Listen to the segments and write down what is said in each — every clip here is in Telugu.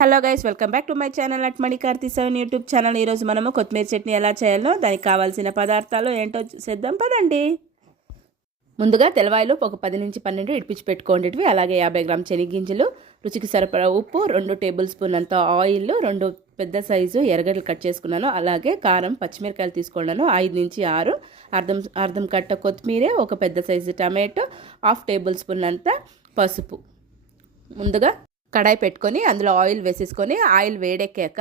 Hello guys welcome back to my channel at Manikarthi seven YouTube channel. ఈరోజు మనము కొత్తిమీర చట్నీ ఎలా చేయాలో దానికి కావాల్సిన పదార్థాలు ఏంటో చేద్దాం పదండి. ముందుగా తెల్లవాయలు ఒక పది నుంచి పన్నెండు ఇడిపించి పెట్టుకోండివి అలాగే యాభై గ్రామ్ చెనిగ్గింజలు రుచికి సరిపడా ఉప్పు రెండు టేబుల్ స్పూన్ అంత ఆయిల్ రెండు పెద్ద సైజు ఎర్రగడ్డలు కట్ చేసుకున్నాను. అలాగే కారం పచ్చిమిరకాయలు తీసుకున్నాను. ఐదు నుంచి ఆరు అర్ధం అర్ధం కట్ట కొత్తిమీరే ఒక పెద్ద size tomato half table spoon అంత పసుపు. ముందుగా కడాయి పెట్టుకొని అందులో ఆయిల్ వేసేసుకొని ఆయిల్ వేడెక్కాక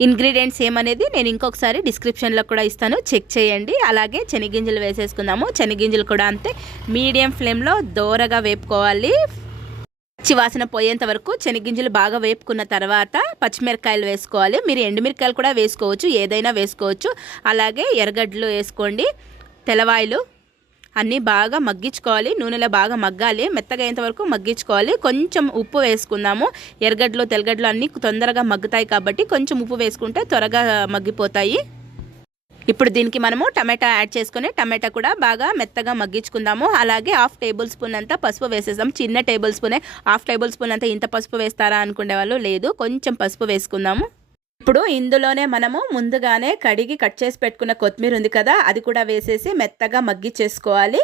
ఇంగ్రీడియంట్స్ ఏమనేది నేను ఇంకొకసారి డిస్క్రిప్షన్లో కూడా ఇస్తాను. చెక్ చేయండి. అలాగే శనగింజలు వేసేసుకుందాము. శనగింజలు కూడా అంతే. మీడియం ఫ్లేమ్లో దోరగా వేపుకోవాలి. పచ్చి వాసన పోయేంత వరకు శనగింజలు బాగా వేపుకున్న తర్వాత పచ్చిమిరకాయలు వేసుకోవాలి. మీరు ఎండుమిరకాయలు కూడా వేసుకోవచ్చు. ఏదైనా వేసుకోవచ్చు. అలాగే ఎర్రగడ్డలు వేసుకోండి. తెల్లవాయిలు అన్నీ బాగా మగ్గించుకోవాలి నూనెలో బాగా మగ్గాలి మెత్తగా అయ్యేంత వరకు మగ్గించుకోవాలి. కొంచెం ఉప్పు వేసుకుందాము. ఎర్రగడ్డలు తెల్లగడ్డలు అన్నీ తొందరగా మగ్గుతాయి కాబట్టి కొంచెం ఉప్పు వేసుకుంటే త్వరగా మగ్గిపోతాయి. ఇప్పుడు దీనికి మనము టమాటా యాడ్ చేసుకొని టమాటా కూడా బాగా మెత్తగా మగ్గించుకుందాము. అలాగే హాఫ్ టేబుల్ స్పూన్ అంతా పసుపు వేసేసాం చిన్న టేబుల్ స్పూనే హాఫ్ టేబుల్ స్పూన్ అంతా ఇంత పసుపు వేస్తారా అనుకునే వాళ్ళు లేదు. కొంచెం పసుపు వేసుకుందాము. ఇప్పుడు ఇందులోనే మనము ముందుగానే కడిగి కట్ చేసి పెట్టుకున్న కొత్తిమీర ఉంది కదా అది కూడా వేసేసి మెత్తగా మగ్గి చేసుకోవాలి.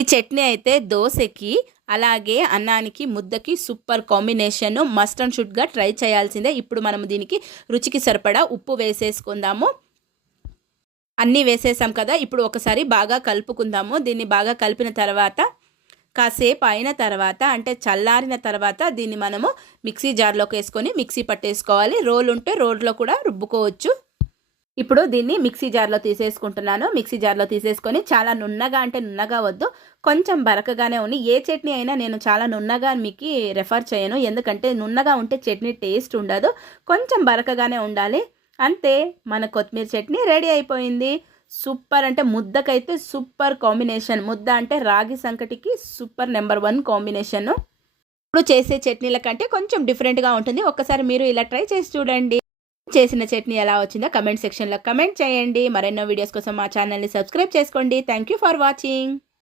ఈ చట్నీ అయితే దోశకి అలాగే అన్నానికి ముద్దకి సూపర్ కాంబినేషన్ మస్ట్ అండ్ షుడ్గా ట్రై చేయాల్సిందే. ఇప్పుడు మనం దీనికి రుచికి సరిపడా ఉప్పు వేసేసుకుందాము. అన్నీ వేసేసాం కదా ఇప్పుడు ఒకసారి బాగా కలుపుకుందాము. దీన్ని బాగా కలిపిన తర్వాత కాసేపు అయిన తర్వాత అంటే చల్లారిన తర్వాత దీన్ని మనము మిక్సీ జార్లోకి వేసుకొని మిక్సీ పట్టేసుకోవాలి. రోల్ ఉంటే రోడ్లో కూడా రుబ్బుకోవచ్చు. ఇప్పుడు దీన్ని మిక్సీ జార్లో తీసేసుకుంటున్నాను. మిక్సీ జార్లో తీసేసుకొని చాలా నున్నగా అంటే నున్నగా వద్దు. కొంచెం బరకగానే ఉంది ఏ చట్నీ అయినా నేను చాలా నున్నగా మీకు రెఫర్ చేయను. ఎందుకంటే నున్నగా ఉంటే చట్నీ టేస్ట్ ఉండదు. కొంచెం బరకగానే ఉండాలి. అంతే మన కొత్తిమీర చట్నీ రెడీ అయిపోయింది. సూపర్ అంటే ముద్దకైతే సూపర్ కాంబినేషన్. ముద్ద అంటే రాగి సంకటికి సూపర్ నెంబర్ వన్ కాంబినేషన్. ఇప్పుడు చేసే చట్నీల కంటే కొంచెం డిఫరెంట్గా ఉంటుంది. ఒక్కసారి మీరు ఇలా ట్రై చేసి చూడండి. చేసిన చట్నీ ఎలా వచ్చిందో కమెంట్ సెక్షన్లో కమెంట్ చేయండి. మరెన్నో వీడియోస్ కోసం మా ఛానల్ని సబ్స్క్రైబ్ చేసుకోండి. Thank you for watching